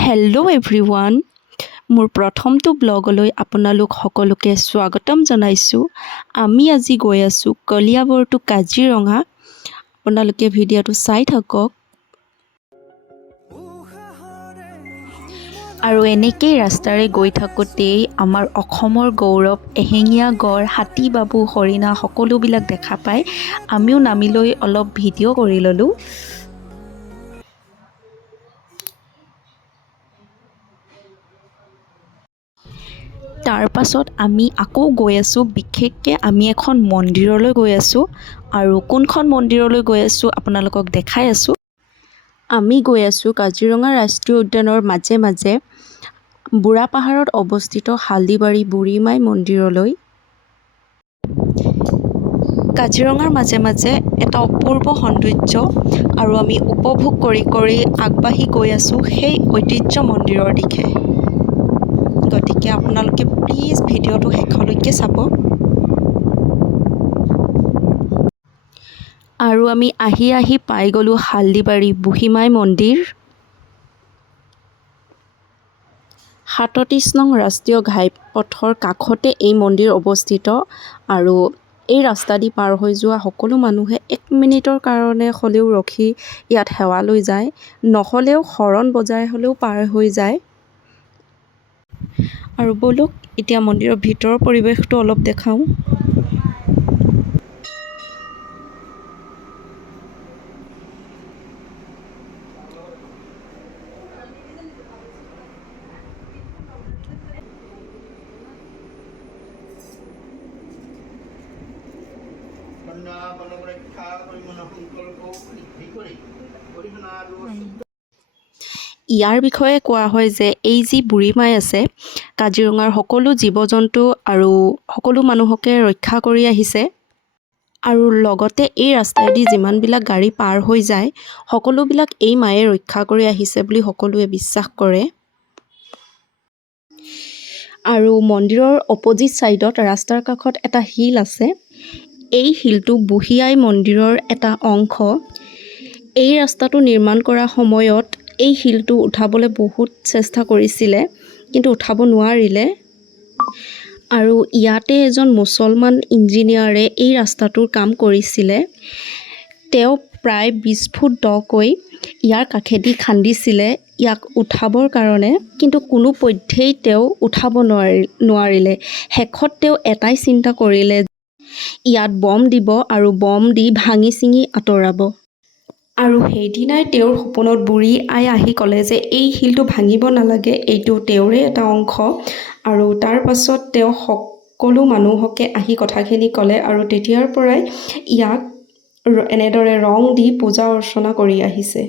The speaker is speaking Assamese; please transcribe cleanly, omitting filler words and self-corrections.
হেল্ল' এভৰিৱান, মোৰ প্ৰথমটো ব্লগলৈ আপোনালোক সকলোকে স্বাগতম জনাইছোঁ। আমি আজি গৈ আছোঁ কলিয়াবৰ টু কাজিৰঙা। আপোনালোকে ভিডিঅ'টো চাই থাকক। আৰু এনেকেই ৰাস্তাৰে গৈ থাকোঁতেই আমাৰ অসমৰ গৌৰৱ এশিঙীয়া গড়, হাতী, বাবু, হৰিণা সকলোবিলাক দেখা পায়। আমিও নামি লৈ অলপ ভিডিঅ' কৰি ল'লোঁ। তাৰ পাছত আমি আকৌ গৈ আছোঁ। বিশেষকৈ আমি এখন মন্দিৰলৈ গৈ আছোঁ, আৰু কোনখন মন্দিৰলৈ গৈ আছোঁ আপোনালোকক দেখাই আছোঁ। আমি গৈ আছোঁ কাজিৰঙা ৰাষ্ট্ৰীয় উদ্যানৰ মাজে মাজে বুঢ়া পাহাৰত অৱস্থিত হালদিবাৰী বুঢ়ীমাই মন্দিৰলৈ। কাজিৰঙাৰ মাজে মাজে এটা অপূৰ্ব সৌন্দৰ্য আৰু আমি উপভোগ কৰি কৰি আগবাঢ়ি গৈ আছোঁ সেই ঐতিহ্য মন্দিৰৰ দিশে। গতিকে আপোনালোকে প্লিজ ভিডিঅ'টো শেষলৈকে চাব। আৰু আমি আহি আহি পাই গ'লোঁ হালদিবাৰী বুঢ়ীমাই মন্দিৰ। ৩৭ নং ৰাষ্ট্ৰীয় ঘাইপথৰ কাষতে এই মন্দিৰ অৱস্থিত। আৰু এই ৰাস্তা দি পাৰ হৈ যোৱা সকলো মানুহে 1 মিনিটৰ কাৰণে হ'লেও ৰখি ইয়াত সেৱা লৈ যায়, নহ'লেও হৰণ বজাই হ'লেও পাৰ হৈ যায়। আৰু ব'লক এতিয়া মন্দিৰৰ ভিতৰৰ পৰিৱেশটো অলপ দেখাওঁ। ইয়াৰ বিষয়ে কোৱা হয় যে এই যি বুঢ়ীমাই আছে, কাজিৰঙাৰ সকলো জীৱ-জন্তু আৰু সকলো মানুহকে ৰক্ষা কৰি আহিছে। আৰু লগতে এই ৰাস্তাইদি যিমানবিলাক গাড়ী পাৰ হৈ যায়, সকলোবিলাক এই মায়ে ৰক্ষা কৰি আহিছে বুলি সকলোৱে বিশ্বাস কৰে। আৰু মন্দিৰৰ অপজিট ছাইডত ৰাস্তাৰ কাষত এটা শিল আছে। এই শিলটো বুঢ়ী আই মন্দিৰৰ এটা অংশ। এই ৰাস্তাটো নিৰ্মাণ কৰা সময়ত এই শিলটো উঠাবলৈ বহুত চেষ্টা কৰিছিলে, কিন্তু উঠাব নোৱাৰিলে। আৰু ইয়াতে এজন মুছলমান ইঞ্জিনিয়াৰে এই ৰাস্তাটোৰ কাম কৰিছিলে। তেওঁ প্ৰায় 20 ফুট দকৈ ইয়াৰ কাষেদি খান্দিছিলে ইয়াক উঠাবৰ কাৰণে, কিন্তু কোনোপধ্যেই তেওঁ উঠাব নোৱাৰিলে। শেষত তেওঁ এটাই চিন্তা কৰিলে, ইয়াত বম দিব আৰু বম দি ভাঙি চিঙি আঁতৰাব। আৰু সেইদিনাই তেওঁৰ সপোনত বুঢ়ী আই আহি ক'লে যে এই শিলটো ভাঙিব নালাগে, এইটো তেওঁৰে এটা অংশ। আৰু তাৰ পাছত তেওঁ সকলো মানুহকে আহি কথাখিনি ক'লে, আৰু তেতিয়াৰ পৰাই ইয়াক এনেদৰে ৰং দি পূজা অৰ্চনা কৰি আহিছে।